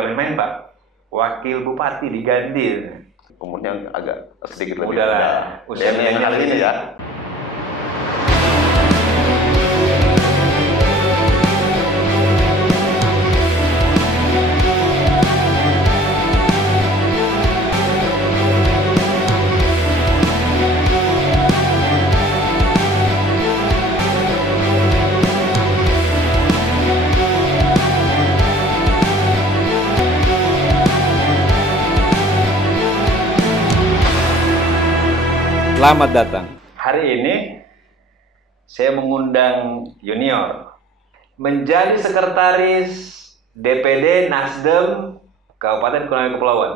Main Pak, wakil bupati diganti. Umurnya agak sedikit lebih Udah lah, muda. usia Yang kali ini ya. Selamat datang. Hari ini saya mengundang Junior menjadi sekretaris DPD Nasdem Kabupaten Konawe Kepulauan.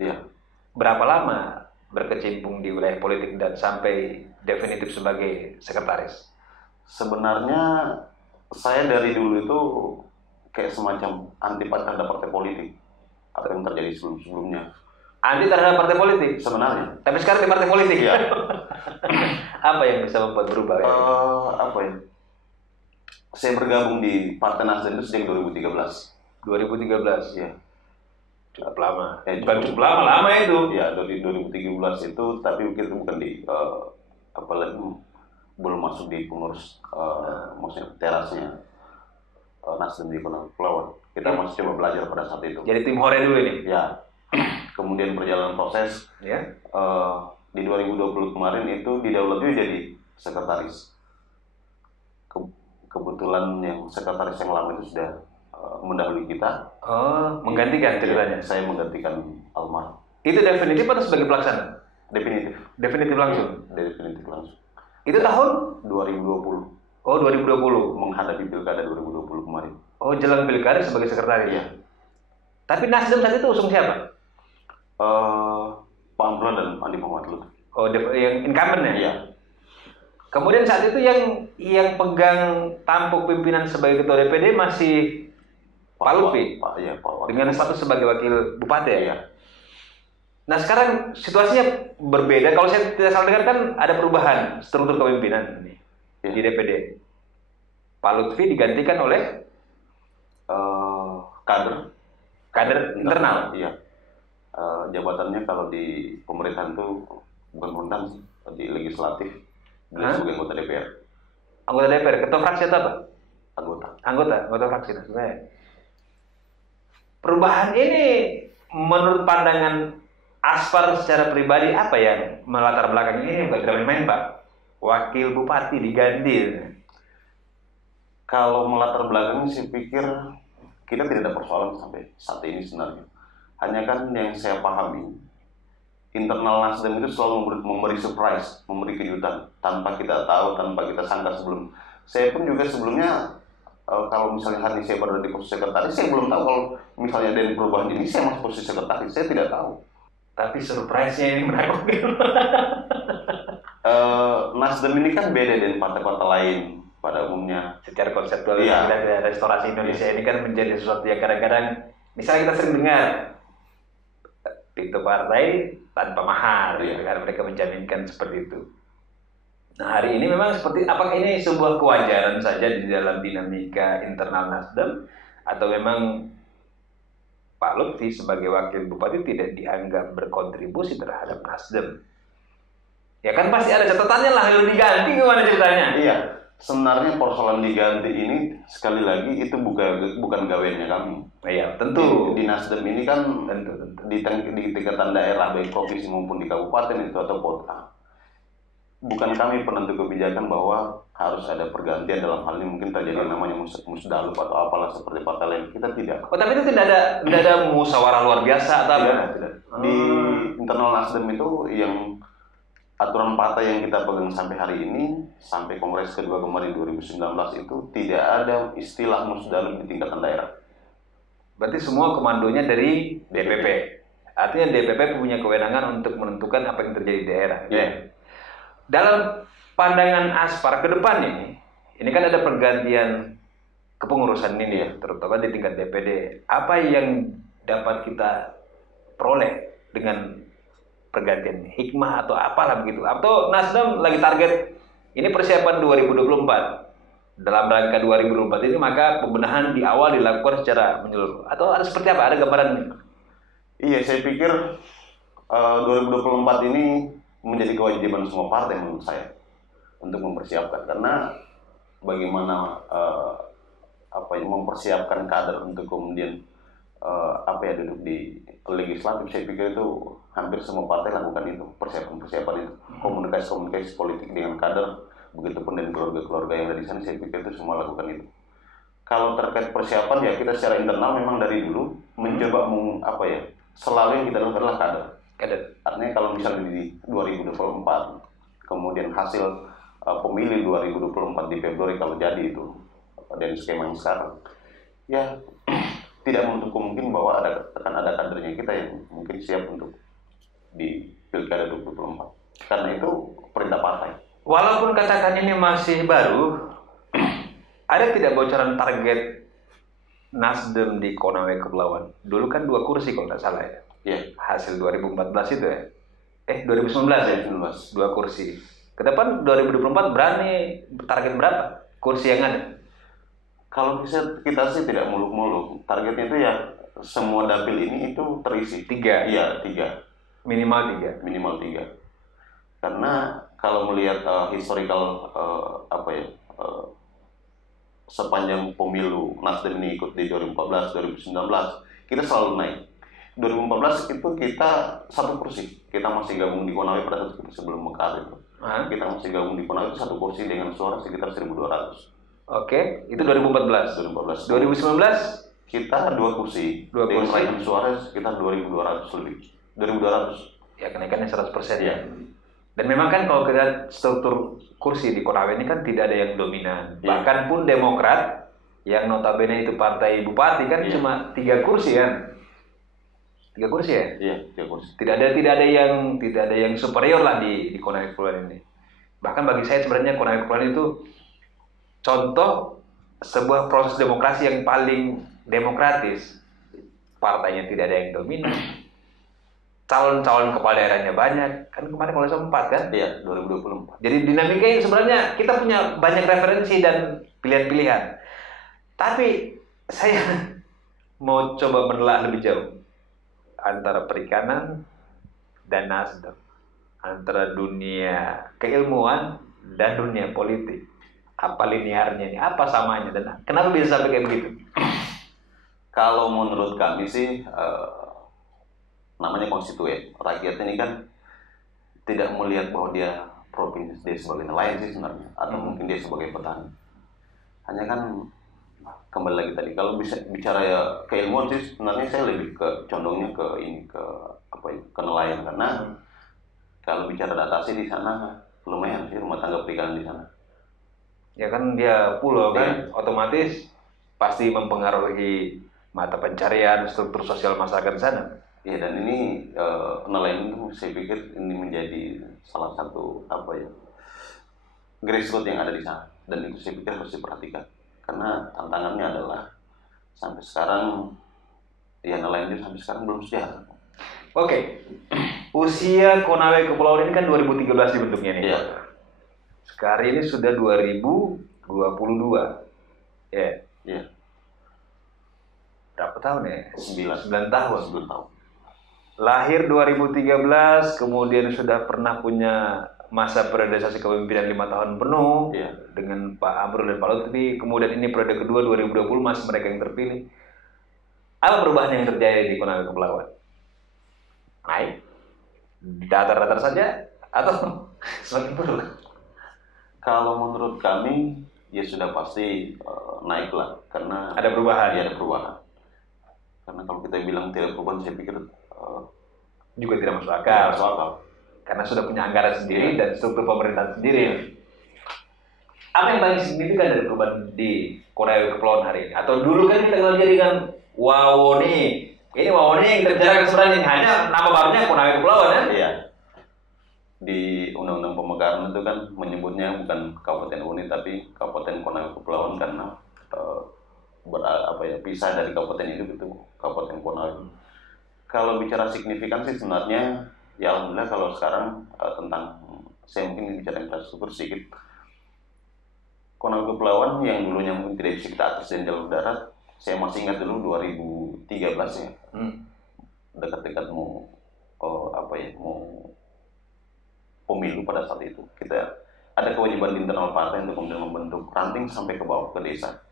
Iya. Berapa lama berkecimpung di wilayah politik dan sampai definitif sebagai sekretaris? Sebenarnya saya dari dulu itu kayak semacam antipati terhadap partai politik. Apa yang terjadi sebelum-sebelumnya. Anti terhadap partai politik? Sebenarnya. Tapi sekarang di partai politik? Iya. Apa yang bisa membuat berubah? Apa ya? Saya bergabung di Partai Nasdem itu sejak 2013. 2013? Iya. Cukup lama. Ya, Bukan cukup lama, lama itu. Ya, dari 2013 itu, tapi kita bukan di apalagi belum masuk di pengurus maksudnya terasnya Nasdem di Kepulauan. Kita masih coba belajar pada saat itu. Jadi tim hore dulu ini? Ya. Kemudian perjalanan proses Ya. di 2020 kemarin itu didaulat juga jadi sekretaris. Kebetulan yang sekretaris yang lama itu sudah mendahului kita. Oh, menggantikan ceritanya? Saya menggantikan almarhum. Itu definitif atau sebagai pelaksana? Definitif. Definitif langsung? Definitif langsung. Itu tahun? 2020. Oh, 2020. Menghadapi pilkada 2020 kemarin. Oh, jelang pilkada sebagai sekretaris? Iya. Tapi Nasdem saat itu usung siapa? Pak Amrullah dan Andi Muhammad Lutfi. Oh, yang incumbent ya? Iya. Kemudian saat itu yang pegang tampuk pimpinan sebagai ketua DPD masih Pak Lutfi? Iya, Pak. Dengan status sebagai wakil bupati ya? Iya. Nah sekarang situasinya berbeda. Kalau saya tidak salah dengar kan ada perubahan struktur kepemimpinan nih, Iya. di DPD. Pak Lutfi digantikan oleh kader internal. Iya. Jabatannya kalau di pemerintahan itu bukan pemerintahan sih, di legislatif. Beliau sebagai anggota DPR. Anggota DPR, ketua fraksi atau apa? Anggota fraksi. Nah, perubahan ini menurut pandangan Aspar secara pribadi apa yang melatar belakang ini? Bukan main Pak, wakil bupati diganti. Kalau melatar belakangnya saya pikir kita tidak ada persoalan sampai saat ini sebenarnya. Hanya kan yang saya pahami, internal Nasdem itu selalu memberi surprise, memberi kejutan tanpa kita tahu, tanpa kita sangka sebelum. Saya pun juga sebelumnya kalau misalnya hari saya berada di posisi sekretaris, saya belum tahu kalau misalnya ada perubahan ini saya masuk posisi sekretaris, saya tidak tahu. Tapi surprise-nya ini menakutkan. Nasdem ini kan beda dari partai-partai lain pada umumnya. Secara konseptual, Iya. restorasi Indonesia ini kan menjadi sesuatu yang kadang-kadang, misalnya kita sering dengar pintu partai tanpa mahar, Iya. karena mereka menjaminkan seperti itu. Nah hari ini memang seperti, apakah ini sebuah kewajaran saja di dalam dinamika internal Nasdem, atau memang Pak Lutfi sebagai wakil bupati tidak dianggap berkontribusi terhadap Nasdem? Ya kan pasti ada catatannya lah, kalau diganti gimana ceritanya? Iya, sebenarnya persoalan diganti ini sekali lagi itu bukan gaweannya kami. Iya, tentu. Di Nasdem ini kan Tentu. di tingkatan daerah baik provinsi maupun di kabupaten itu atau kota. Bukan kami penentu kebijakan bahwa harus ada pergantian, dalam hal ini mungkin terjadi yang namanya musdalup atau apalah seperti partai lain. Kita tidak. Oh, tapi itu tidak ada musyawarah luar biasa atau apa? Tidak. Di internal Nasdem itu yang aturan partai yang kita pegang sampai hari ini, sampai kongres kedua kemarin 2019 itu tidak ada istilah musdalup di tingkatan daerah. Berarti semua komandonya dari DPP. Artinya DPP punya kewenangan untuk menentukan apa yang terjadi di daerah. Iya. Dalam pandangan Aspar ke depan ini kan ada pergantian kepengurusan ini ya, terutama di tingkat DPD. Apa yang dapat kita peroleh dengan pergantian hikmah atau apalah begitu? Atau Nasdem lagi target ini persiapan 2024 dalam rangka 2024 ini, maka pembenahan di awal dilakukan secara menyeluruh. Atau ada seperti apa? Ada gambaran ini? Iya, saya pikir 2024 ini menjadi kewajiban semua partai menurut saya untuk mempersiapkan, karena bagaimana mempersiapkan kader untuk kemudian duduk di legislatif, saya pikir itu hampir semua partai lakukan itu, persiapan itu, komunikasi politik dengan kader, begitupun dengan keluarga-keluarga yang ada di sana, saya pikir itu semua lakukan itu. Kalau terkait persiapan ya kita secara internal memang dari dulu mencoba selalu yang kita lakukan adalah kader. Artinya kalau misalnya di 2024 kemudian hasil pemilu 2024 di Februari kalau jadi itu dan skema yang sekarang, ya tidak menutup kemungkinan bahwa akan ada kadernya kita yang mungkin siap untuk di Pilkada 2024. Karena itu perintah partai. Walaupun katakan ini masih baru, ada tidak bocoran target Nasdem di Konawe Kepulauan? Dulu kan 2 kursi kalau tidak salah ya. Iya. Hasil 2014 itu ya. 2019 ya? 2 kursi. Ke depan 2024 berani target berapa kursi yang ada? Kalau kita sih tidak muluk-muluk. Targetnya itu ya semua dapil ini itu terisi. 3? Iya, 3. Minimal 3? Minimal 3. Karena kalau melihat historical sepanjang pemilu Nasdem ini ikut di 2014, 2019, kita selalu naik. 2014 itu kita 1 kursi. Kita masih gabung di Konawe pada saat itu sebelum Mekar itu. Kita masih gabung di Konawe 1 kursi dengan suara sekitar 1.200. Oke, itu 2014. 2019 kita 2 kursi. Dengan raihan suara sekitar 2.200 lebih. 2.200. Ya kenaikannya 100% ya. Dan memang kan kalau kita struktur kursi di Konawe ini kan tidak ada yang dominan. Ya. Bahkan pun Demokrat yang notabene itu partai bupati kan cuma 3 kursi kan. 3 kursi ya? Iya, 3 kursi. Tidak ada yang superior lah di Konawe Kepulauan ini. Bahkan bagi saya sebenarnya Konawe Kepulauan itu contoh sebuah proses demokrasi yang paling demokratis. Partainya tidak ada yang dominan. Calon-calon kepala daerahnya banyak. Kan kemarin kalau sempat kan? Iya, 2024. Jadi dinamikanya sebenarnya kita punya banyak referensi dan pilihan-pilihan. Tapi saya mau coba menelaah lebih jauh antara perikanan dan Nasdem, antara dunia keilmuan dan dunia politik. Apa linearnya ini? Apa samanya? Dan kenapa bisa sampai kayak begitu? Kalau menurut kami sih namanya konstituen. Rakyat ini kan tidak melihat bahwa dia provinsi, dia sebagai nelayan sih sebenarnya, atau mungkin dia sebagai petani. Hanya kan kembali lagi tadi, kalau bisa bicara ya keilmuan sih sebenarnya saya lebih condongnya ke nelayan, karena kalau bicara data sih di sana lumayan sih rumah tangga perikanan di sana. Ya kan dia pulau kan, otomatis pasti mempengaruhi mata pencarian, struktur sosial masyarakat di sana. Ya, dan ini nelayan itu saya pikir ini menjadi salah satu grassroots yang ada di sana, dan itu saya pikir harus diperhatikan karena tantangannya adalah sampai sekarang ya nelayan itu sampai sekarang belum sejahtera. Oke. Usia Konawe Kepulauan ini kan 2013 dibentuknya nih. Iya. Sekarang ini sudah 2022. Ya. Iya. Berapa tahun ya? 9 tahun. 9 tahun. Lahir 2013, kemudian sudah pernah punya masa periodisasi kepemimpinan 5 tahun penuh dengan Pak Amrul dan Pak Lutfi. Kemudian ini periode kedua 2020 masih mereka yang terpilih. Apa perubahan yang terjadi di Konawe Kepulauan? Naik? Datar-datar saja? Atau semakin buruk? Kalau menurut kami ya sudah pasti naik lah, karena ada perubahan. Ya, ada perubahan. Karena kalau kita bilang tidak perubahan, saya pikir juga tidak masuk akal. Karena sudah punya anggaran sendiri dan struktur pemerintahan sendiri. Apa yang paling signifikan dari perubahan di Konawe Kepulauan hari ini? Atau dulu kan kita kenal jadikan Wawoni. Ini Wawoni yang terjaga sebenarnya hanya nama barunya Konawe Kepulauan kan? Iya. Di Undang-Undang Pemekaran itu kan menyebutnya bukan Kabupaten Wawoni tapi Kabupaten Konawe Kepulauan, karena pisah dari kabupaten itu Kabupaten Konawe. Kalau bicara signifikan sih sebenarnya ya alhamdulillah kalau sekarang tentang saya mungkin bicara infrastruktur sedikit. Konawe Kepulauan yang dulunya mungkin tidak bisa kita akses dari jalur darat, saya masih ingat dulu 2013 ya, dekat-dekat mau mau pemilu pada saat itu, kita ada kewajiban di internal partai untuk kemudian membentuk ranting sampai ke bawah ke desa.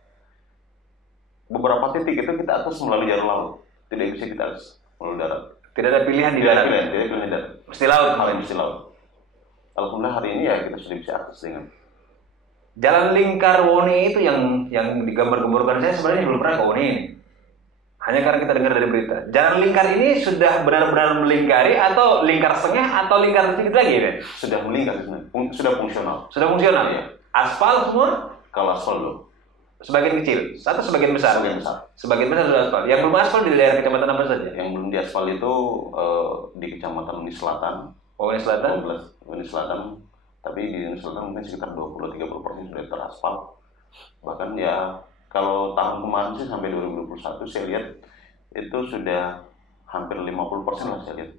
Beberapa titik itu kita atas melalui jalur laut, tidak bisa kita akses melalui darat. Tidak ada pilihan di darat. Tidak ada pilihan darat. Mesti laut. Hal yang mesti laut. Alhamdulillah hari ini ya kita sudah bisa akses dengan Jalan lingkar Woni itu yang digambar-gemburkan, saya sebenarnya belum pernah ke Woni ini. Hanya karena kita dengar dari berita. Jalan lingkar ini sudah benar-benar melingkari atau lingkar setengah atau lingkar sedikit lagi kan? Sudah melingkar sebenarnya. Sudah fungsional. Sudah fungsional ya. Aspal semua? Kalau aspal belum. Sebagian kecil atau sebagian besar? Sebagian besar. Sebagian besar sudah aspal. Yang belum aspal di daerah kecamatan apa saja? Yang belum diaspal itu di kecamatan Uni Selatan. Oh, Uni Selatan? Uni Selatan. Tapi di Uni Selatan mungkin sekitar 20-30% sudah teraspal. Bahkan ya kalau tahun kemarin sih sampai 2021 saya lihat itu sudah hampir 50% lah saya lihat.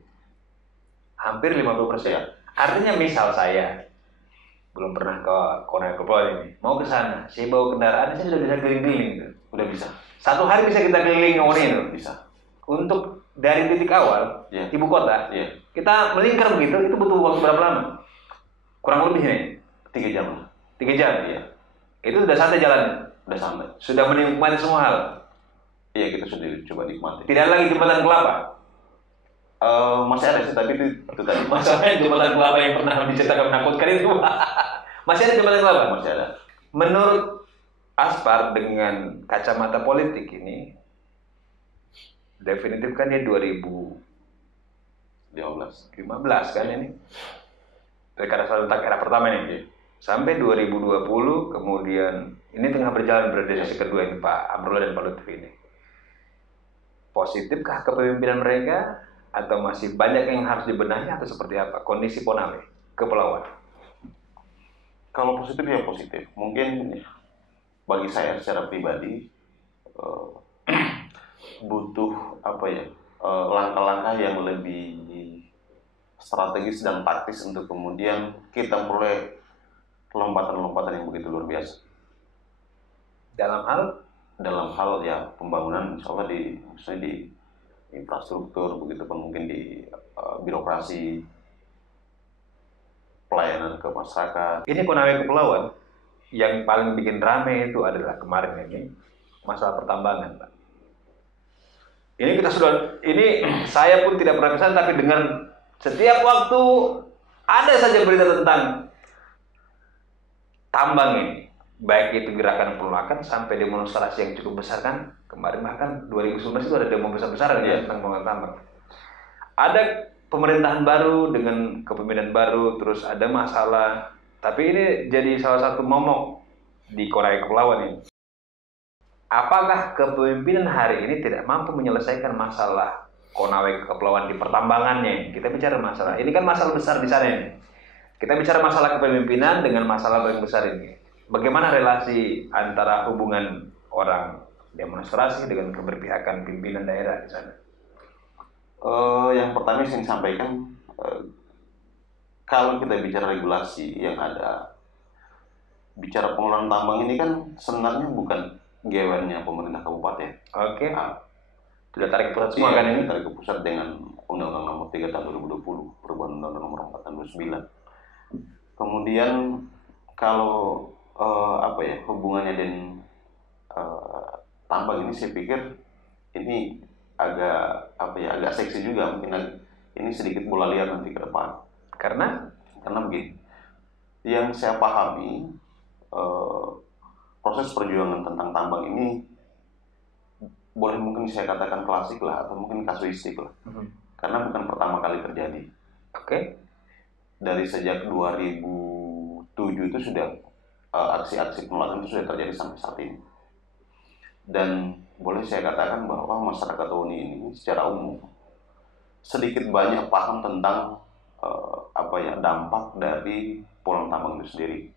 Hampir 50%. Ya. Artinya misal saya belum pernah ke Konawe Kepulauan ini, mau ke sana, saya bawa kendaraan, saya sudah bisa keliling-keliling. Udah bisa. Satu hari bisa kita keliling Woni itu. Bisa. Untuk dari titik awal, ibu kota, kita melingkar begitu, itu butuh waktu berapa lama? Kurang lebih nih 3 jam lah. 3 jam ya. Itu sudah santai jalan. Udah santai. Sudah menikmati semua hal. Iya, kita sudah coba nikmati. Tidak lagi jembatan kelapa. Masih ada sih, tapi itu tadi. Masalahnya jembatan kelapa yang pernah diceritakan menakutkan itu. Masih ada jembatan kelapa? Masih ada. Menurut Aspar dengan kacamata politik ini, definitif kan dia 2015 kan ini. Pilkada serentak era pertama ini. Sampai 2020, kemudian ini tengah berjalan periode kedua ini Pak Amrullah dan Pak Lutfi ini. Positifkah kepemimpinan mereka atau masih banyak yang harus dibenahi atau seperti apa kondisi Konawe Kepulauan? Kalau positif ya positif. Mungkin bagi saya secara pribadi butuh langkah-langkah yang lebih strategis dan taktis untuk kemudian kita memperoleh lompatan-lompatan yang begitu luar biasa. Dalam hal ya pembangunan, insya Allah misalnya di infrastruktur, begitu pun mungkin di birokrasi, pelayanan ke masyarakat. Ini Konawe Kepulauan yang paling bikin rame itu adalah kemarin ini masalah pertambangan, Pak. Ini saya pun tidak pernah kesana, tapi dengar setiap waktu ada saja berita tentang tambang ini, baik itu gerakan penolakan sampai demonstrasi yang cukup besar kan. Kemarin bahkan 2019 itu ada demo besar-besaran tentang penolakan tambang. Ada pemerintahan baru dengan kepemimpinan baru, terus ada masalah. Tapi ini jadi salah satu momok di Konawe Kepulauan ini. Apakah kepemimpinan hari ini tidak mampu menyelesaikan masalah Konawe Kepulauan di pertambangannya? Kita bicara masalah, ini kan masalah besar di sana ini. Kita bicara masalah kepemimpinan dengan masalah paling besar ini. Bagaimana relasi antara hubungan orang demonstrasi dengan keberpihakan pimpinan daerah di sana? Yang pertama yang saya sampaikan, kalau kita bicara regulasi yang ada, bicara pengelolaan tambang ini kan sebenarnya bukan gewennya pemerintah kabupaten. Oke. Sudah tarik pusat semua kan ini? Tarik ke pusat dengan Undang-Undang Nomor 3 Tahun 2020, perubahan Undang-Undang Nomor 4 Tahun 2009. Kemudian kalau hubungannya dengan tambang ini, saya pikir ini agak seksi juga, mungkin ini sedikit bola liar nanti ke depan. Karena begini, yang saya pahami proses perjuangan tentang tambang ini boleh mungkin saya katakan klasik lah, atau mungkin kasuistik lah, karena bukan pertama kali terjadi. Oke. Dari sejak 2007 itu sudah aksi-aksi penolakan itu sudah terjadi sampai saat ini. Dan boleh saya katakan bahwa masyarakat Woni ini secara umum sedikit banyak paham tentang dampak dari pulau tambang itu sendiri.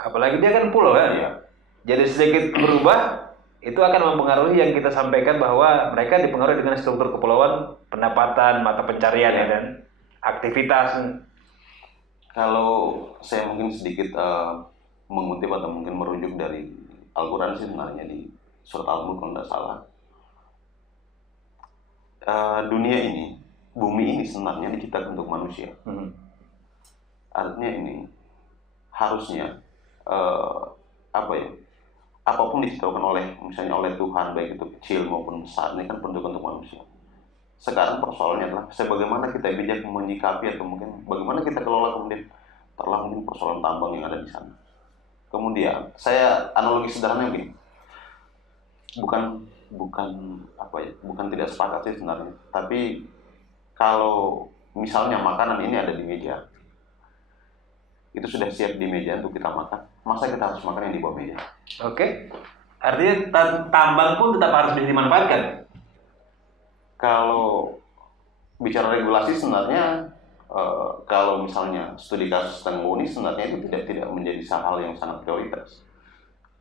Apalagi dia kan pulau kan ya. Jadi sedikit berubah itu akan mempengaruhi yang kita sampaikan bahwa mereka dipengaruhi dengan struktur kepulauan, pendapatan, mata pencarian ya kan, aktivitas. Kalau saya mungkin sedikit mengutip atau mungkin merujuk dari Al-Quran sih sebenarnya di surat Al-Mulk kalau tidak salah. Dunia ini, bumi ini sebenarnya diciptakan untuk manusia. Artinya ini harusnya apapun diciptakan misalnya oleh Tuhan, baik itu kecil maupun besar, ini kan bentuk untuk manusia. Sekarang persoalannya adalah sebagaimana kita bijak menyikapi atau mungkin bagaimana kita kelola kemudian persoalan tambang yang ada di sana. Kemudian saya analogi sederhana begini, bukan tidak sepakat sih sebenarnya, tapi kalau misalnya makanan ini ada di meja, itu sudah siap di meja untuk kita makan, masa kita harus makan yang di bawah meja? Oke. Artinya tambang pun tetap harus dimanfaatkan. Kalau bicara regulasi sebenarnya kalau misalnya studi kasus tentang ini sebenarnya itu tidak menjadi hal yang sangat prioritas.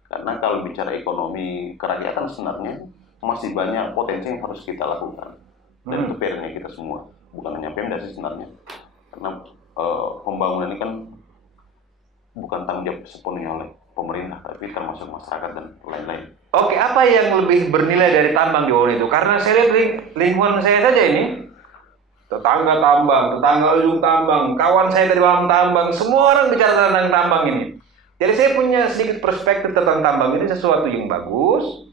Karena kalau bicara ekonomi kerakyatan sebenarnya masih banyak potensi yang harus kita lakukan. Dan itu PR-nya kita semua, bukan hanya Pemda sih sebenarnya. Karena pembangunan ini kan bukan tanggung jawab sepenuhnya oleh pemerintah, tapi termasuk masyarakat dan lain-lain. Oke, apa yang lebih bernilai dari tambang di Wonogiri itu? Karena saya lihat lingkungan saya saja ini, tetangga tambang, tetangga ujung tambang, kawan saya dari bawah tambang, semua orang bicara tentang tambang ini. Jadi saya punya sedikit perspektif tentang tambang ini sesuatu yang bagus,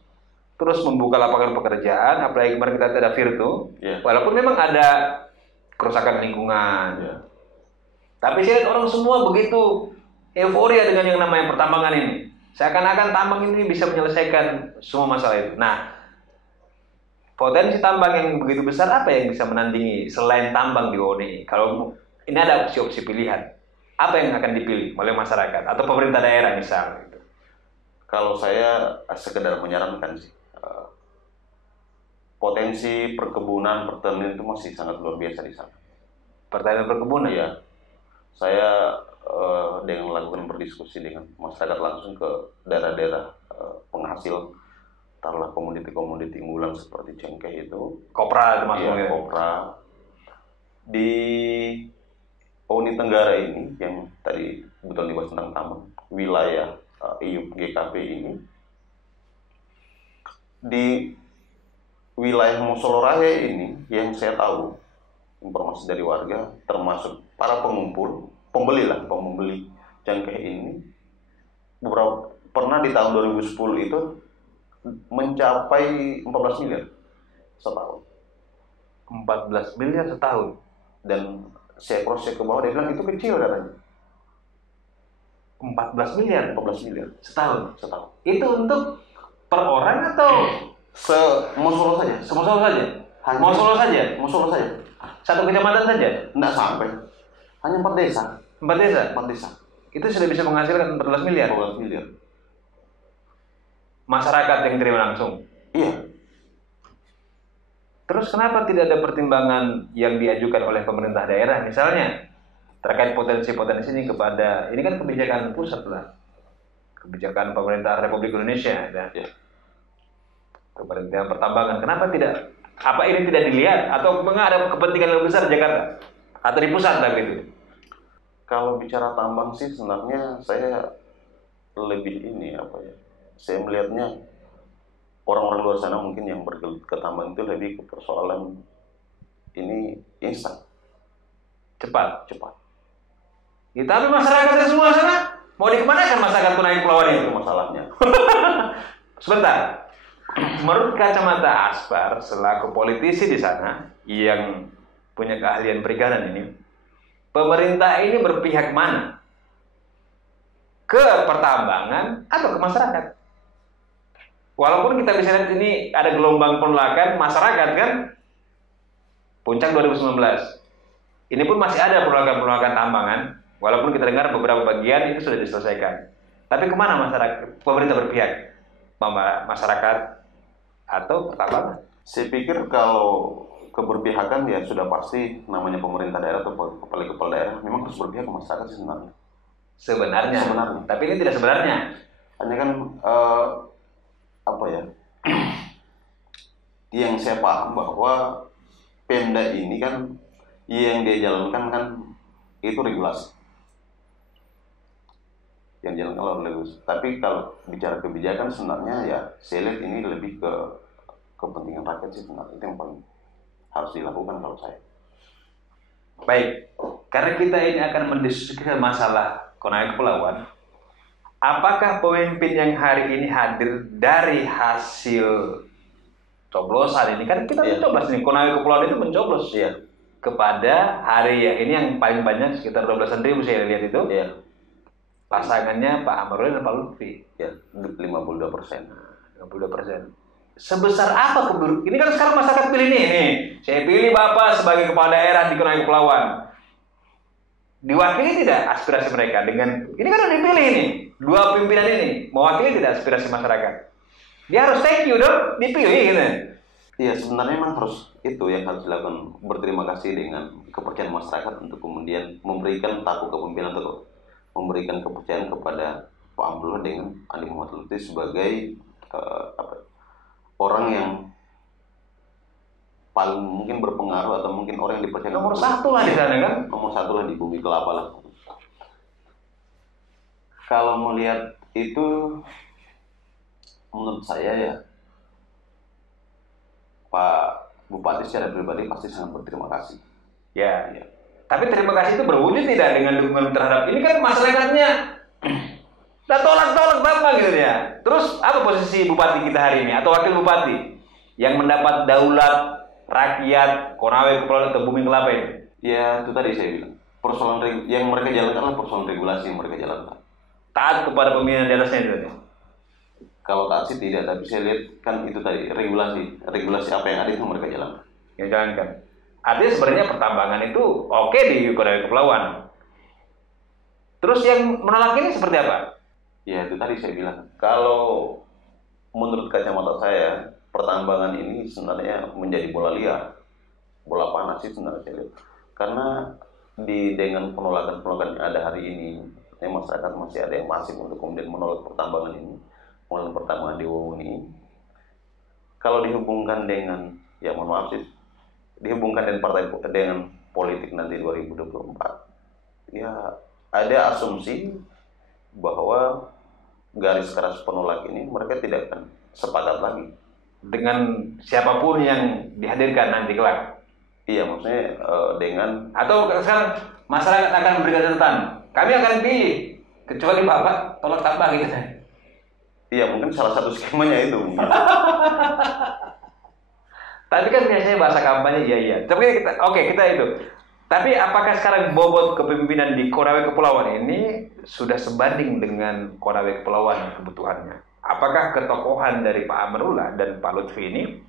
terus membuka lapangan pekerjaan, apalagi kemarin kita ada Virtu, walaupun memang ada kerusakan lingkungan. Tapi saya lihat orang semua begitu euforia dengan yang namanya pertambangan ini. Seakan-akan tambang ini bisa menyelesaikan semua masalah itu. Nah, potensi tambang yang begitu besar apa yang bisa menandingi selain tambang di Wonogiri? Kalau ini ada opsi-opsi pilihan, apa yang akan dipilih oleh masyarakat atau pemerintah daerah misalnya? Kalau saya sekedar menyarankan sih, potensi perkebunan pertanian itu masih sangat luar biasa di sana. Pertanian perkebunan? Iya. Saya dengan melakukan berdiskusi dengan masyarakat langsung ke daerah-daerah penghasil taruhlah komoditi-komoditi unggulan seperti cengkeh itu, kopra termasuk kopra di Poni Tenggara ini yang tadi betul dibahas tentang tambang wilayah IUP GKP ini, di wilayah Mosoloraya ini yang saya tahu informasi dari warga termasuk para pembeli cengkeh ini pernah di tahun 2010 itu mencapai 14 miliar setahun. 14 miliar setahun. Dan saya cross check ke bawah, dia bilang itu kecil katanya. 14 miliar setahun. Itu untuk per orang atau Mosolo saja? Mosolo saja. Satu kecamatan saja? Enggak sampai. Hanya 4 desa. 4 desa. Itu sudah bisa menghasilkan 14 miliar. Masyarakat yang terima langsung. Iya. Terus kenapa tidak ada pertimbangan yang diajukan oleh pemerintah daerah misalnya terkait potensi-potensi ini kepada, ini kan kebijakan pusat lah, kebijakan pemerintah Republik Indonesia ya. Kepentingan pertambangan. Kenapa tidak? Apa ini tidak dilihat atau memang ada kepentingan lebih besar Jakarta atau di pusat lah gitu? Kalau bicara tambang sih sebenarnya saya lebih saya melihatnya orang-orang luar sana mungkin yang bergelut ke tambang itu lebih ke persoalan ini instan, cepat. Ya, tapi masyarakatnya semua sana mau dikemanakan masyarakat Kunayan Kepulauan itu masalahnya. Sebentar, menurut kacamata Aspar selaku politisi di sana yang punya keahlian perikanan ini, pemerintah ini berpihak mana? Ke pertambangan atau ke masyarakat? Walaupun kita bisa lihat ini ada gelombang penolakan masyarakat kan, puncak 2019. Ini pun masih ada penolakan tambangan, walaupun kita dengar beberapa bagian itu sudah diselesaikan. Tapi kemana masyarakat, pemerintah berpihak? Masyarakat atau pertambangan? Saya pikir kalau keberpihakan ya sudah pasti namanya pemerintah daerah atau kepala daerah memang harus berpihak ke masyarakat sebenarnya. Sebenarnya. Tapi ini tidak sebenarnya. Hanya kan yang saya paham bahwa Pemda ini kan yang dia jalankan kan itu regulasi. yang jalankan oleh Legus. Tapi kalau bicara kebijakan sebenarnya ya saya lihat ini lebih ke kepentingan rakyat sih sebenarnya, itu yang paling harus dilakukan kalau saya. Baik, karena kita ini akan mendiskusikan masalah Konawe Kepulauan, apakah pemimpin yang hari ini hadir dari hasil coblosan ini, kan kita mencoblos nih, Konawe Kepulauan itu mencoblos Iya. kepada hari ya ini yang paling banyak sekitar 12.000 saya lihat itu. Iya. Pasangannya Pak Amarullah dan Pak Lutfi. Ya, 52%. 52%. Sebesar apa keburukan? Ini kan sekarang masyarakat pilih nih. Saya pilih Bapak sebagai kepala daerah di Konawe Kepulauan. Diwakili tidak aspirasi mereka dengan ini kan udah dipilih nih. Dua pimpinan ini mewakili tidak aspirasi masyarakat? Dia harus thank you dong, dipilih gitu. Iya, sebenarnya memang harus itu yang harus dilakukan, berterima kasih dengan kepercayaan masyarakat untuk kemudian memberikan taku kepemimpinan atau memberikan kepercayaan kepada Pak Amarullah dengan Andi Muhammad Lutfi sebagai orang yang paling mungkin berpengaruh atau mungkin orang yang dipercaya Nomor satu lah di sana kan? Nomor satu lah di bumi kelapa lah. Kalau melihat itu, menurut saya ya Pak Bupati secara pribadi pasti sangat berterima kasih. Ya. Tapi terima kasih itu berwujud tidak dengan dukungan terhadap ini kan masyarakatnya udah tolak Bapak gitu ya. Terus apa posisi bupati kita hari ini atau wakil bupati yang mendapat daulat rakyat Konawe Kepulauan atau Bumi Kelapa ini? Ya itu tadi saya bilang, persoalan yang mereka jalankan adalah persoalan regulasi yang mereka jalankan. Taat kepada pemilihan di atasnya itu. Kalau taat sih tidak, tapi saya lihat kan itu tadi regulasi apa yang ada itu mereka jalankan. Yang jalankan. Artinya sebenarnya pertambangan itu oke di Konawe Kepulauan. Terus yang menolak ini seperti apa? Ya itu tadi saya bilang, kalau menurut kacamata saya pertambangan ini sebenarnya menjadi bola liar, bola panas sih sebenarnya saya lihat. Karena dengan penolakan yang ada hari ini, masyarakat masih ada yang masif untuk kemudian menolak pertambangan ini, menolak pertambangan di WUU ini. Kalau dihubungkan dengan, ya mohon maaf sih, dihubungkan dengan politik nanti 2024, ya ada asumsi bahwa garis keras penolak ini mereka tidak akan sepakat lagi dengan siapapun yang dihadirkan nanti kelak. Iya, maksudnya dengan atau sekarang masyarakat akan memberikan catatan, kami akan pilih kecuali Bapak tolak tambah gitu. Iya, mungkin salah satu skemanya itu. Tadi kan biasanya bahasa kampanye iya. Tapi kita itu. Tapi apakah sekarang bobot kepemimpinan di Konawe Kepulauan ini sudah sebanding dengan Konawe Kepulauan kebutuhannya? Apakah ketokohan dari Pak Amarullah dan Pak Lutfi ini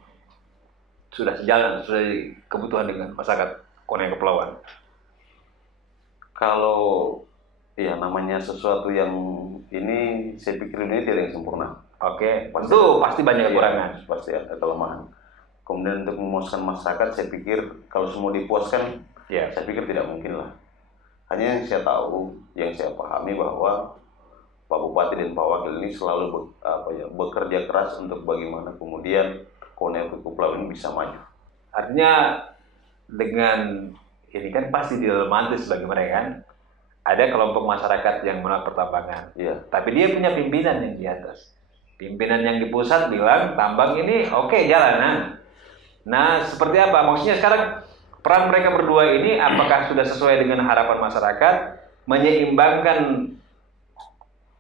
sudah sejalan sesuai kebutuhan dengan masyarakat Konawe Kepulauan? Kalau ya namanya sesuatu yang ini, saya pikir ini tidak yang sempurna. Oke, tentu pasti banyak kekurangan, pasti ada kelemahan. Kemudian untuk memuaskan masyarakat, saya pikir kalau semua dipuaskan, saya pikir tidak mungkin lah. Hanya yang saya tahu, yang saya pahami bahwa Pak Bupati dan Pak Wakil ini selalu bekerja keras untuk bagaimana kemudian Konawe Kepulauan ini bisa maju. Artinya dengan ini kan pasti dilematis bagi mereka kan. Ada kelompok masyarakat yang menolak pertambangan. Iya. Tapi dia punya pimpinan yang di atas. Pimpinan yang di pusat bilang tambang ini oke, jalanan. Nah, seperti apa? Maksudnya sekarang peran mereka berdua ini apakah sudah sesuai dengan harapan masyarakat menyeimbangkan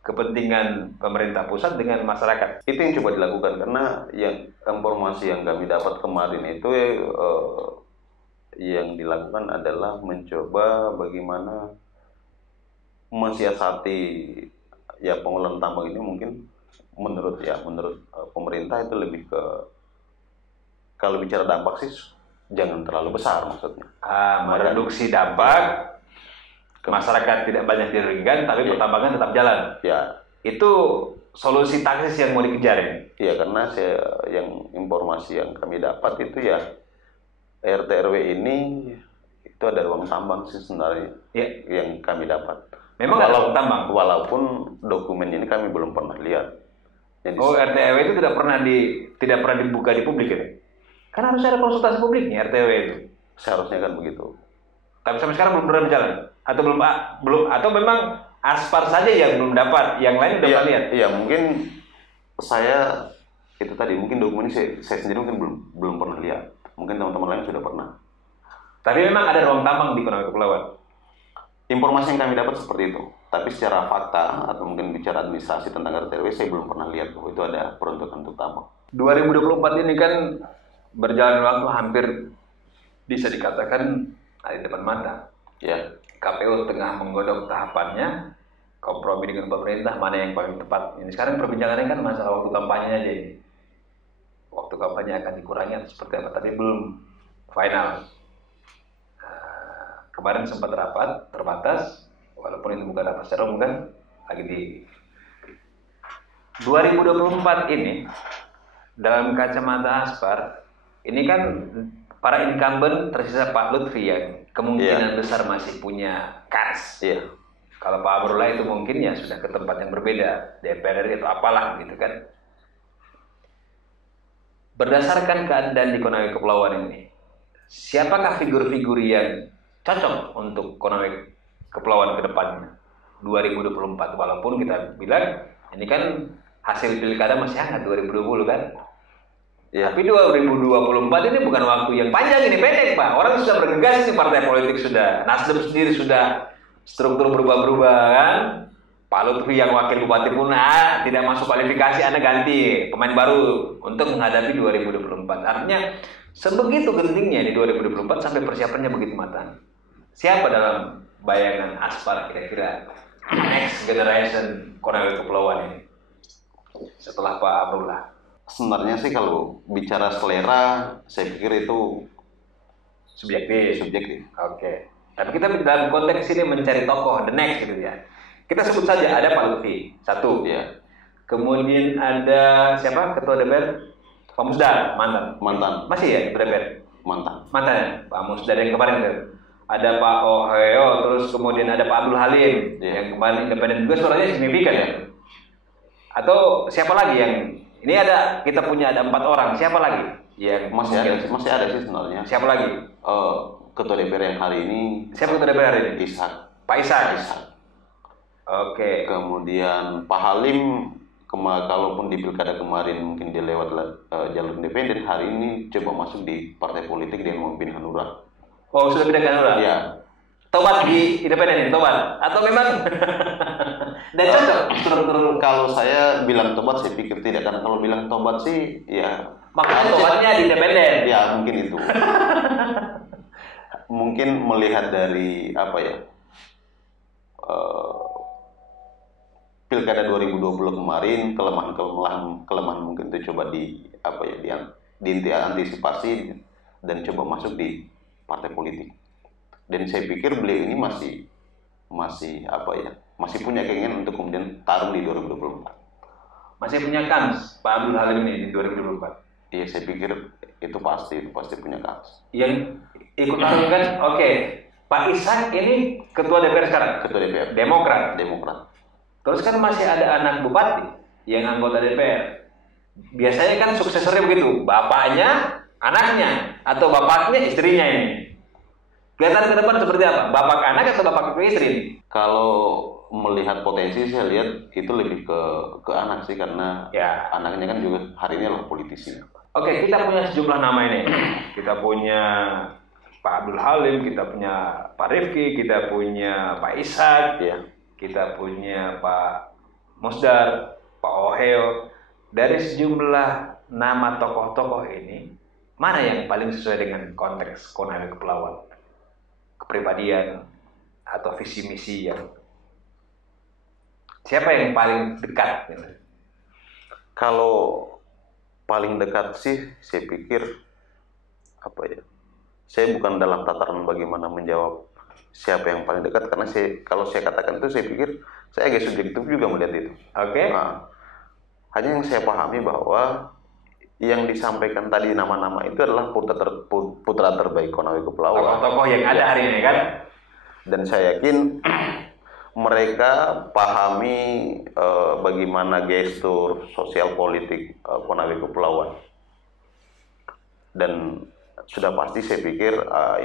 kepentingan pemerintah pusat dengan masyarakat? Itu yang coba dilakukan, karena yang informasi yang kami dapat kemarin itu yang dilakukan adalah mencoba bagaimana mensiasati ya pengelolaan tambang ini. Mungkin menurut pemerintah itu lebih ke, kalau bicara dampak sih jangan terlalu besar maksudnya. Mereduksi dampak, masyarakat tidak banyak dirugikan, tapi pertambangan tetap jalan. Ya. Itu solusi taktis yang mau dikejar ya? Iya, karena yang informasi yang kami dapat itu ya RT RW ini itu ada ruang tambang sih sebenarnya. Yang kami dapat. Memang ada ruang tambang? Walaupun dokumen ini kami belum pernah lihat. RT RW itu tidak pernah dibuka di publik ya? Kan harus ada konsultasi publiknya RT RW itu. Seharusnya kan begitu. Tapi sampai sekarang belum pernah berjalan atau belum atau memang Aspar saja yang belum dapat, yang lain udah Iya, lihat. iya, mungkin saya itu tadi mungkin dokumen ini saya sendiri mungkin belum pernah lihat. Mungkin teman-teman lain sudah pernah. Tapi memang ada ruang tambang di Konawe Kepulauan. Informasi yang kami dapat seperti itu. Tapi secara fakta atau mungkin bicara administrasi tentang RTRW saya belum pernah lihat bahwa itu ada peruntukan untuk tambang. 2024 ini kan berjalan waktu hampir bisa dikatakan ada di depan mata. Ya, KPU tengah menggodok tahapannya, kompromi dengan pemerintah mana yang paling tepat. Ini sekarang perbincangannya kan masalah waktu kampanye aja ini. Waktu kampanye akan dikurangi atau seperti apa, tapi belum final. Kemarin sempat rapat terbatas, walaupun itu bukan rapat secara umum kan, lagi di 2024 ini dalam kacamata Aspar, ini kan para incumbent tersisa Pak Lutfi yang kemungkinan besar masih punya kans. iya. Kalau Pak Amrullah itu mungkin ya sudah ke tempat yang berbeda, DPR RI atau apalah gitu kan. Berdasarkan keadaan di Konawe Kepulauan ini, siapakah figur-figur yang cocok untuk Konawe Kepulauan ke depannya 2024? Walaupun kita bilang ini kan hasil pilkada masih hangat 2020 kan. Ya. Tapi 2024 ini bukan waktu yang panjang, ini pendek Pak. Orang sudah bergegas nih, partai politik sudah, Nasdem sendiri sudah struktur berubah-berubah kan. Pak Lutfi yang wakil bupati pun tidak masuk kualifikasi, Anda ganti pemain baru untuk menghadapi 2024. Artinya sebegitu gentingnya di 2024 sampai persiapannya begitu matang. Siapa dalam bayangan Aspar kira-kira next generation Konawe Kepulauan ini setelah Pak Amrullah? Sebenarnya sih kalau bicara selera, saya pikir itu subjektif. Oke. Tapi kita dalam konteks ini mencari tokoh the next gitu ya. Kita sebut saja ada Pak Lutfi, satu. Ya. Kemudian ada siapa? Ketua DPR Pak Musdar, mantan. Masih ya DPR? Mantan ya? Pak Musdar yang kemarin kan. Ada Pak Oheo, terus kemudian ada Pak Abdul Halim yang kemarin independen juga, suaranya signifikan ya. Atau siapa lagi yang ini kita punya ada 4 orang, siapa lagi yang masih ada sih sebenarnya. Siapa lagi? Ketua DPR yang hari ini. Siapa ketua DPR hari ini? Pak Ishak. Oke. Kemudian Pak Halim, kalaupun di pilkada kemarin mungkin dia lewat jalur independen, hari ini coba masuk di partai politik dengan memimpin Hanura. Oh, sudah pindah ke Hanura? Iya. Tobat di independen ini, tobat? Atau memang dan cocok? Kalau saya bilang tobat, saya pikir tidak. Karena kalau bilang tobat sih, ya makanya tobatnya di independen. Ya, mungkin itu. Mungkin melihat dari apa ya, pilkada 2020 kemarin, kelemahan mungkin itu coba diantisipasi dan coba masuk di partai politik. Dan saya pikir beliau ini masih punya keinginan untuk kemudian tarung di 2024. Masih punya kans Pak Abdul Halim ini di 2024. Iya, saya pikir itu pasti punya kans. Yang ikut tarung kan, oke. Pak Ishak ini ketua DPR sekarang. Ketua DPR. Demokrat. Terus kan masih ada anak bupati yang anggota DPR. Biasanya kan suksesornya begitu, bapaknya, anaknya, atau bapaknya, istrinya ini. Kelihatan ke depan seperti apa? Bapak anak atau bapak ke istri? Kalau melihat potensi, saya lihat itu lebih ke anak sih, karena ya, anaknya kan juga hari ini adalah politisi. Oke, kita punya sejumlah nama ini. Kita punya Pak Abdul Halim, kita punya Pak Rifki, kita punya Pak Ishak, ya. Kita punya Pak Musdar, Pak Oheo. Dari sejumlah nama tokoh-tokoh ini, mana yang paling sesuai dengan konteks Konawe Kepulauan? Kepribadian atau visi misi yang siapa yang paling dekat? Kalau paling dekat sih, saya pikir saya bukan dalam tataran bagaimana menjawab siapa yang paling dekat, karena kalau saya katakan itu, saya pikir saya agak subjektif juga melihat itu. Oke. Nah, hanya yang saya pahami bahwa yang disampaikan tadi nama-nama itu adalah putra terbaik Konawe Kepulauan. Tokoh-tokoh yang ada hari ini kan. Dan saya yakin mereka pahami bagaimana gestur sosial politik Konawe Kepulauan. Dan sudah pasti saya pikir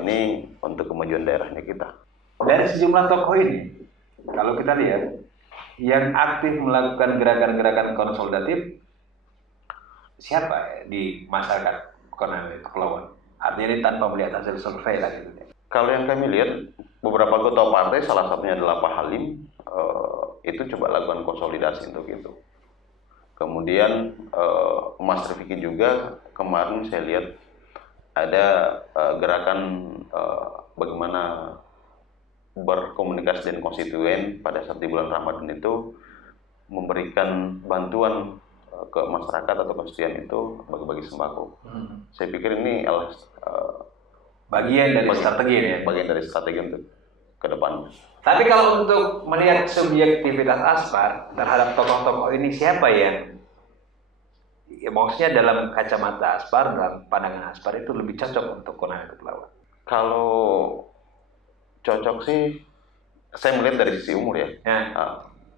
ini untuk kemajuan daerahnya kita. Dari sejumlah tokoh ini, kalau kita lihat yang aktif melakukan gerakan-gerakan konsolidatif siapa di masyarakat Konawe Kepulauan? Artinya ini tanpa melihat hasil survei lah gitu. Kalau yang kami lihat, beberapa ketua partai, salah satunya adalah Pak Halim, itu coba lakukan konsolidasi untuk itu. Kemudian Mas Rifiki juga kemarin saya lihat ada gerakan bagaimana berkomunikasi dengan konstituen pada saat di bulan Ramadan itu memberikan bantuan ke masyarakat atau konstituen itu bagi-bagi sembako. Saya pikir ini bagian dari strategi ya. Bagian dari strategi untuk ke depan. Tapi kalau untuk melihat subjektivitas Aspar terhadap tokoh-tokoh ini siapa yang ya, maksudnya dalam kacamata Aspar, dalam pandangan Aspar itu lebih cocok untuk Konawe Kepulauan? Kalau cocok sih, saya melihat dari sisi umur ya.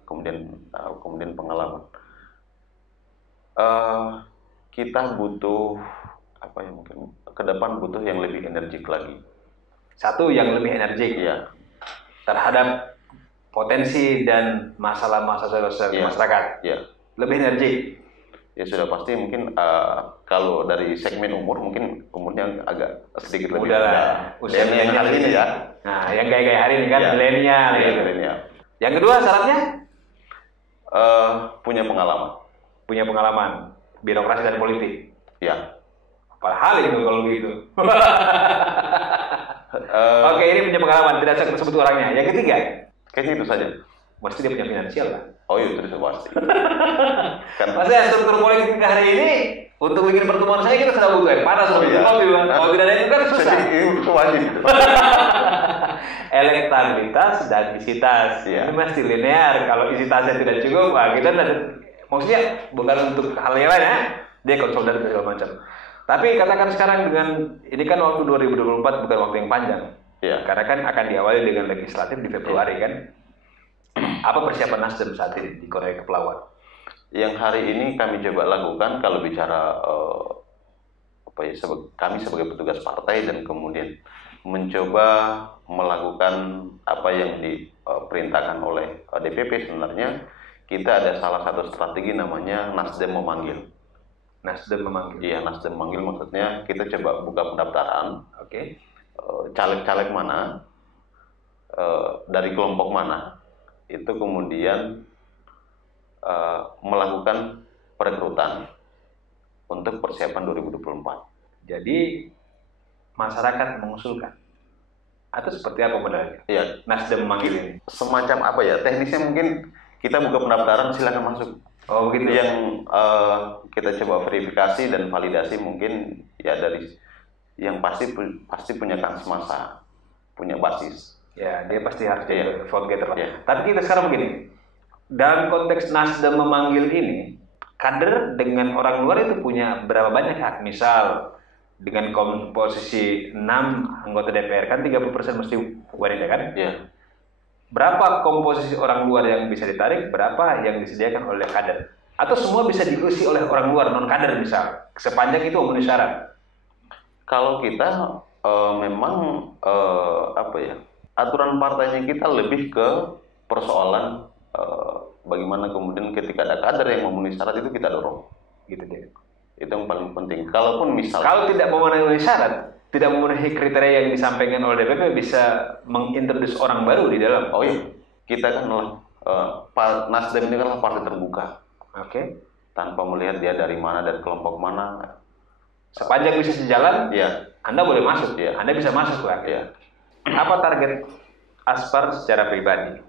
Kemudian pengalaman. Kita butuh apa ya, mungkin ke depan butuh yang lebih energik lagi. Satu yang lebih energik ya terhadap potensi dan masalah-masalah masyarakat. Ya. Lebih energik. Ya sudah pasti mungkin kalau dari segmen umur mungkin umurnya agak sedikit lebih muda. Usia yang hari ini ya. Nah, yang gaya-gaya hari ini kan milenial gitu. Yang kedua syaratnya punya pengalaman. Punya pengalaman birokrasi dan politik. Ya. Padahal itu kalau begitu. Oke, ini punya pengalaman, tidak usah sebut orangnya. Yang ketiga, kayaknya itu saja. Mesti dia punya finansial lah. Oh iya, itu pasti. Maksudnya struktur politik hari ini untuk bikin pertemuan saya kita sudah butuh panas kopi. Kalau tidak ada itu kan susah. Itu wajib. Elektabilitas dan isitas. Ini mesti linear. Kalau isitasnya tidak cukup, kita maksudnya bukan untuk hal yang lain ya. Dia konsolidasi dan segala macam. Tapi katakan sekarang dengan ini kan waktu 2024 bukan waktu yang panjang. Ya. Karena kan akan diawali dengan legislatif di Februari kan. Apa persiapan Nasdem saat ini di Konawe Kepulauan? Yang hari ini kami coba lakukan kalau bicara kami sebagai petugas partai dan kemudian mencoba melakukan apa yang diperintahkan oleh DPP. Sebenarnya kita ada salah satu strategi namanya Nasdem memanggil. Nasdem memanggil. Iya, Nasdem memanggil maksudnya kita coba buka pendaftaran. Oke. Caleg-caleg mana, dari kelompok mana, itu kemudian melakukan perekrutan untuk persiapan 2024. Jadi masyarakat mengusulkan atau seperti apa modelnya? Iya. Nasdem memanggil ini. Semacam apa ya? Teknisnya mungkin kita buka pendaftaran, silakan masuk. Oh begitu. Yang kita coba verifikasi dan validasi mungkin ya dari yang pasti punya kans massa, punya basis. Ya, dia pasti harus jadi vote getter. Ya. Tapi kita sekarang begini, dalam konteks Nasdem memanggil ini, kader dengan orang luar itu punya berapa banyak hak? Misal dengan komposisi 6 anggota DPR kan 30% mesti wanita kan? Ya. Berapa komposisi orang luar yang bisa ditarik, berapa yang disediakan oleh kader? Atau semua bisa diisi oleh orang luar, non-kader misal, sepanjang itu memenuhi syarat? Kalau kita memang aturan partainya kita lebih ke persoalan bagaimana kemudian ketika ada kader yang memenuhi syarat itu kita dorong. Gitu deh. Itu yang paling penting. Kalaupun misal kalau tidak memenuhi syarat, tidak memenuhi kriteria yang disampaikan oleh DPP, bisa mengintroduce orang baru di dalam. Oh iya, kita kan Nasdem ini kan partai terbuka. Oke. Tanpa melihat dia dari mana dan kelompok mana. Sepanjang bisa sejalan, ya, Anda boleh masuk. Ya. Anda bisa masuk lah. Ya. Apa target Aspar secara pribadi?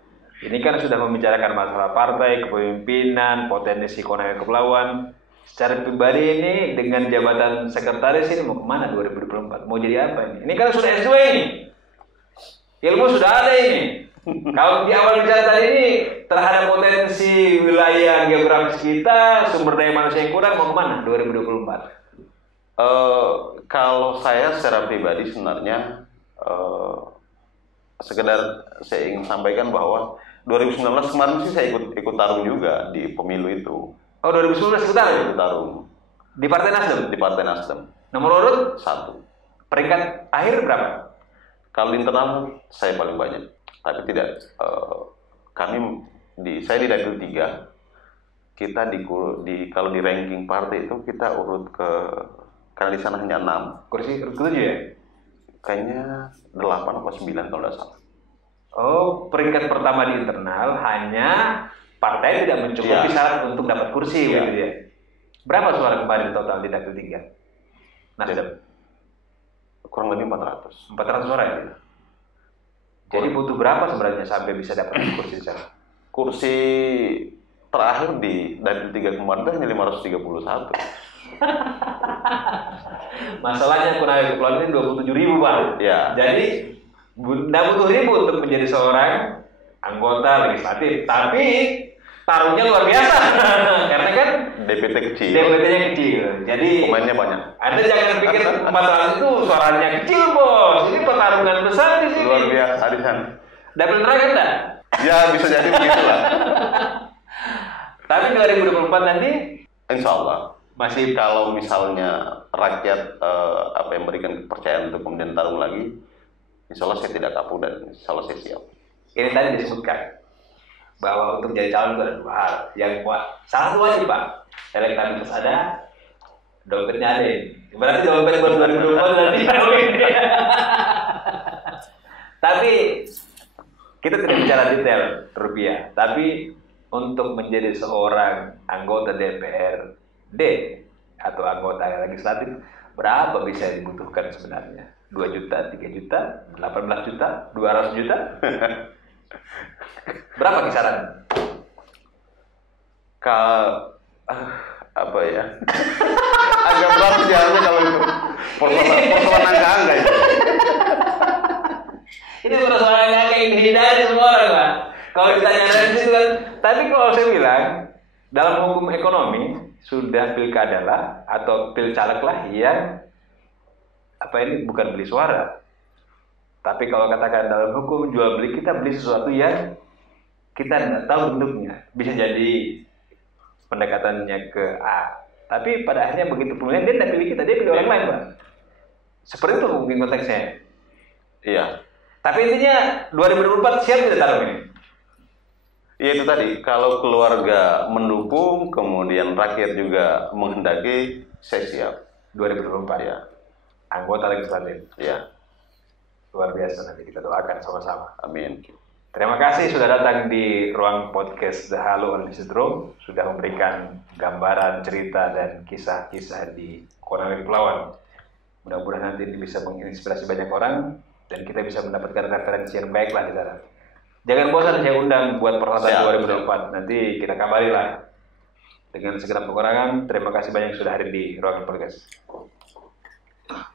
Ini kan sudah membicarakan masalah partai, kepemimpinan, potensi Konawe Kepulauan. Secara pribadi ini dengan jabatan sekretaris ini mau kemana 2024? Mau jadi apa ini? Ini kan sudah S2 ini. Ilmu sudah ada ini. Kalau di awal bicara tadi ini terhadap potensi wilayah geografis kita, sumber daya manusia yang kurang, mau kemana 2024? Kalau saya secara pribadi sebenarnya sekedar saya ingin sampaikan bahwa 2019 kemarin sih saya ikut tarung juga di pemilu itu. Oh, 2019 ikut tarung. Di Partai Nasdem? Di Partai Nasdem. Nomor urut? 1. Peringkat akhir berapa? Kalau internal saya paling banyak, tapi tidak saya di Dapil 3, kita kalau di ranking partai itu kita urut karena di sana hanya 6. Kursi urut 7 ya? Kayaknya 8 atau 9 kalau tidak salah. Oh, peringkat pertama di internal hanya partai tidak mencukupi syarat untuk dapat kursi gitu ya. Berapa suara kemarin total di Dapil 3? Nasdem. Kurang lebih 400. 400 suara ya. Jadi butuh berapa sebenarnya sampai bisa dapat kursi di sana? Kursi terakhir di Dapil 3 kemarin itu hanya 531. Masalahnya kurang ini 27.000 Pak. Ya. Jadi tidak butuh ribu untuk menjadi seorang anggota legislatif, tapi taruhnya luar biasa karena kan DPT kecil. DPT-nya kecil. Jadi pemainnya banyak. Anda jangan pikir 400 itu suaranya kecil, Bos. Ini pertarungan besar di sini. Luar biasa di sana. Dapil terakhir enggak? Ya, bisa jadi begitulah. Tapi 2024 nanti insya Allah masih kalau misalnya rakyat yang memberikan kepercayaan untuk kemudian tarung lagi, insya Allah saya tidak kapok dan insya Allah saya siap. Ini tadi disebutkan bahwa untuk jadi calon itu ada 2 hal. Yang salah satu wajib Pak, elektabilitas ada, dompetnya ada. Berarti dompet buat 2024 nanti. Tapi kita tidak bicara detail rupiah, tapi untuk menjadi seorang anggota DPRD atau anggota legislatif, berapa bisa dibutuhkan sebenarnya? 2 juta, 3 juta, 18 juta, 200 juta? Berapa kisaran? Apa ya? Agak berat jauhnya kalau itu persoalan angka-angka itu. Ini persoalan angka yang dihindari semua orang Pak. Kalau ditanya dari situ kan, tapi kalau saya bilang dalam hukum ekonomi sudah pilkada lah atau pilcaleg lah yang bukan beli suara. Tapi kalau katakan dalam hukum jual beli, kita beli sesuatu yang kita tidak tahu bentuknya. Bisa jadi pendekatannya ke A. Tapi pada akhirnya begitu pemilihan dia tidak pilih kita, dia pilih orang lain Pak. Seperti itu mungkin konteksnya. Iya. Tapi intinya 2024 siap tidak taruh ini? Ya itu tadi, kalau keluarga mendukung, kemudian rakyat juga menghendaki, saya siap. 2024 Ya. Anggota legislatif. Ya. Luar biasa, nanti kita doakan sama-sama. Amin. Terima kasih sudah datang di ruang podcast The Halo on Syndrome, sudah memberikan gambaran, cerita, dan kisah-kisah di Konawe Kepulauan. Mudah-mudahan nanti bisa menginspirasi banyak orang dan kita bisa mendapatkan referensi yang baik lah di sana. Jangan bosan saya undang buat perhelatan 2024. Nanti kita kabari lah dengan segala kekurangan. Terima kasih banyak sudah hadir di ruang podcast.